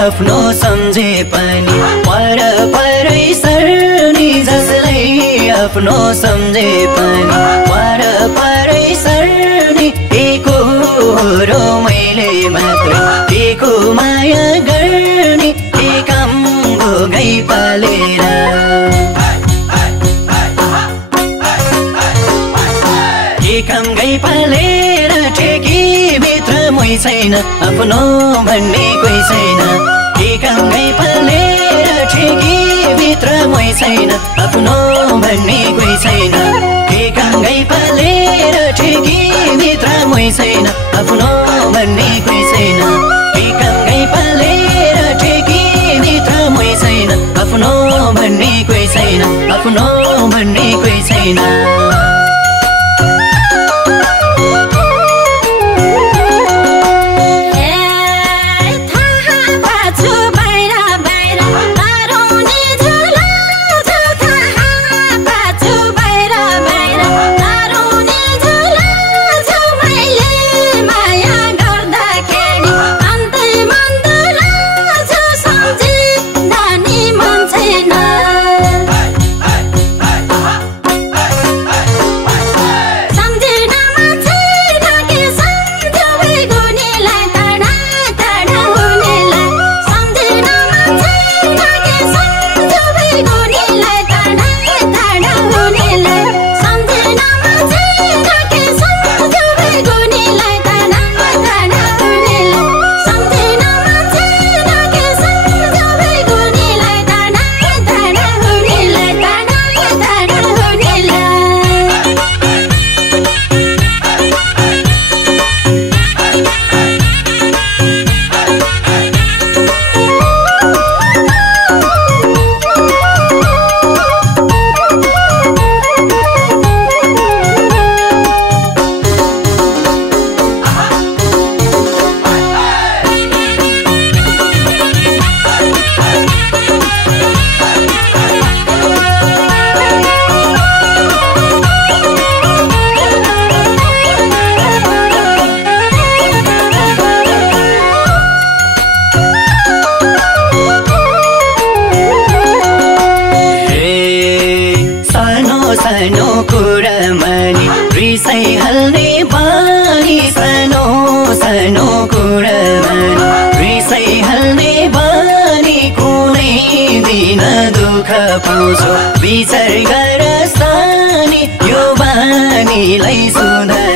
आफ्नो सम्झे पनि पर परै सर्ने जसलाई आफ्नो सम्झे पनि पर परै सर्ने एको हो मैले मात्र एको माया गर्ने एकम भोगै पालेर एकम गई पालेर ठेकी भित्र मै छैन आफ्नो भन्ने कोही छैन एकम गई पालेर ठेकी भित्र मै छैन आफ्नो भन्ने कोही छैन एकम गई पालेर ठेकी भित्र मै छैन आफ्नो भन्ने कोही छैन एकम गई पालेर ठेकी भित्र मै छैन आफ्नो भन्ने कोही छैन आफ्नो भन्ने कोही छैन सानो कुरामा नि रिसाइहाल्ने बानी सानो सानो कुरामा नि रिसाइहाल्ने बानी कुनै दिन दुःख पाउँछु विचार गर सानी यो बानीलाई सुधार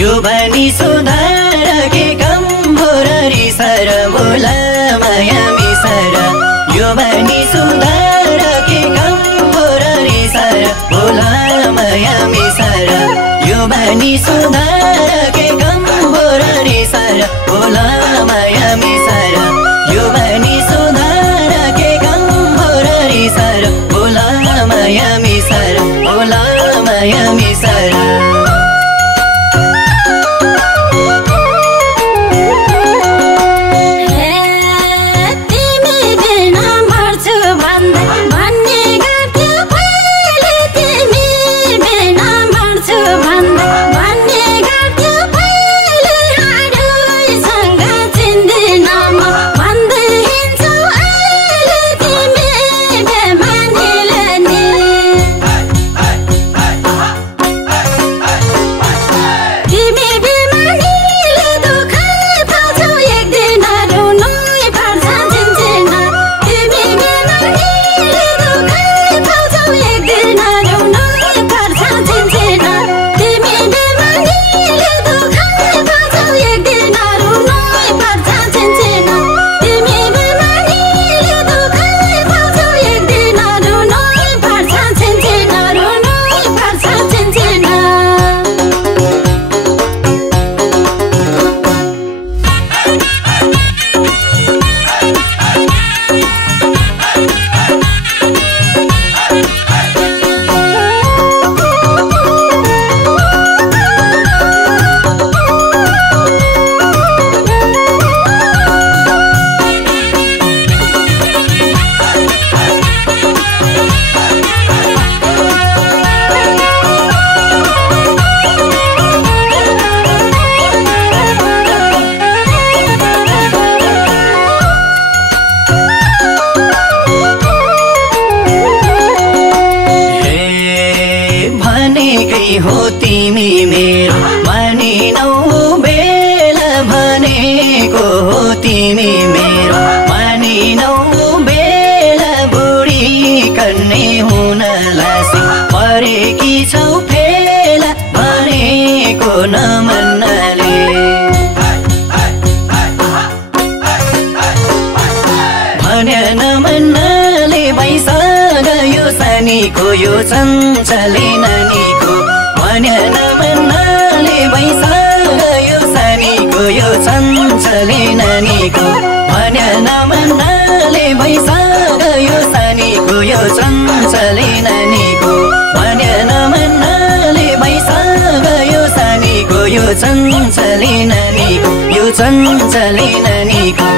यो बानी सुधार के कम भोररी सर बोला माया मिसर यो बानी सुधार के कम भोररी सर बोला माया मिसर यो बानी सुधार के कम भोररी सर बोला माया मिसर यो बानी सुधार के कम भोररी सर बोला माया मिसर बोला माया मिसर हो तिमी मेरो मानिनौ बेला भनेको हो तिमी मेरो मानिनौ बेला बुढी कन्ने हुन लासी परेकी छौ फेला भनेको नमन्नाले भन्या नमन्नाले भइसक्यो यो सानीको यो चञ्चले नानीको भन्या नमन्नाले भइसक्यो यो सानीको यो चञ्चले नानीको भन्या नमन्नाले भइसक्यो यो सानीको यो चञ्चले नानीको भन्या नमन्नाले भइसक्यो यो सानीको यो चञ्चले नानीको यो चञ्चले नानीको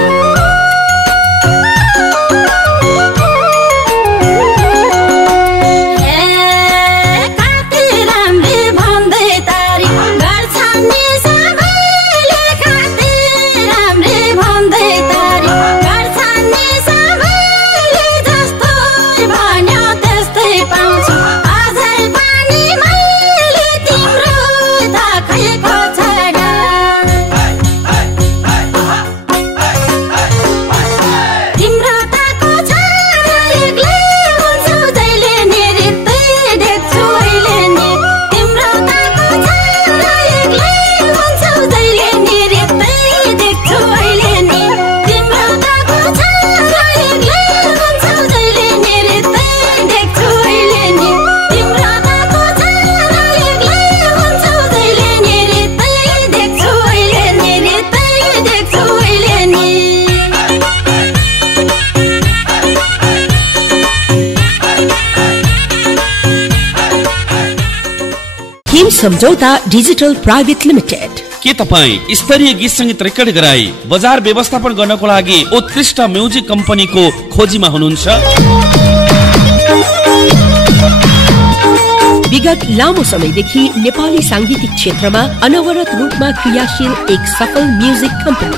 सम्झौता डिजिटल प्राइवेट लिमिटेड। के तपाईँ स्तरीय गीत संगीत रेकर्ड गराई बजार व्यवस्थापन गर्नको लागि उत्कृष्ट म्युजिक कम्पनीको खोजीमा हुनुहुन्छ? विगत लामो समयदेखि नेपाली सांगीतिक क्षेत्रमा अनवरत रूपमा क्रियाशील एक सफल म्युजिक कम्पनी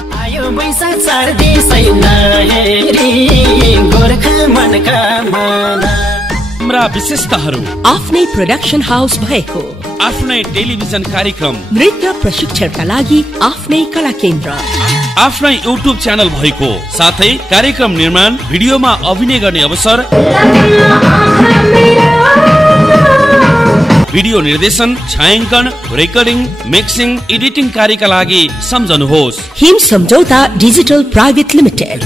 हाम्रा विशेषताहरू आफ्नै प्रोडक्सन हाउस भएको, आफ्नै टेलिभिजन कार्यक्रम, नृत्य प्रशिक्षणका लागि आफ्नै कला केन्द्र, आफ्नै युट्युब च्यानल भएको, साथै कार्यक्रम निर्माण, भिडियोमा अभिनय गर्ने अवसर, भिडियो निर्देशन, छायाङ्कन, रेकर्डिङ, मिक्सिङ, एडिटिङ कार्यका लागि सम्झनुहोस् हिम सम्झौता डिजिटल प्राइवेट लिमिटेड।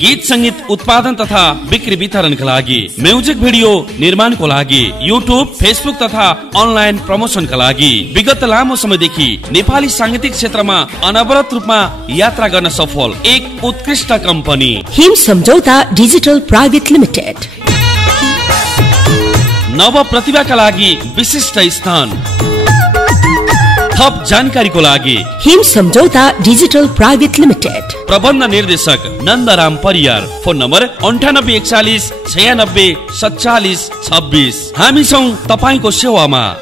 गीत संगीत उत्पादन तथा बिक्री वितरणका लागि, म्युजिक भिडियो निर्माणको लागि, युट्युब, फेसबुक तथा अनलाइन प्रमोसनका लागि विगत लामो समयदेखि नेपाली सांगीतिक क्षेत्रमा अनवरत रूपमा यात्रा गर्न सफल एक उत्कृष्ट कम्पनी हिम सम्झौता डिजिटल प्राइवेट लिमिटेड। नव प्रतिभाका लागि विशिष्ट स्थान। थप जानकारीको लागि हिम सम्झौता डिजिटल प्राइवेट लिमिटेड। प्रबन्ध निर्देशक नन्दराम परियार। Phone number 9841 96 47 26। हामी छौं तपाईको सेवामा।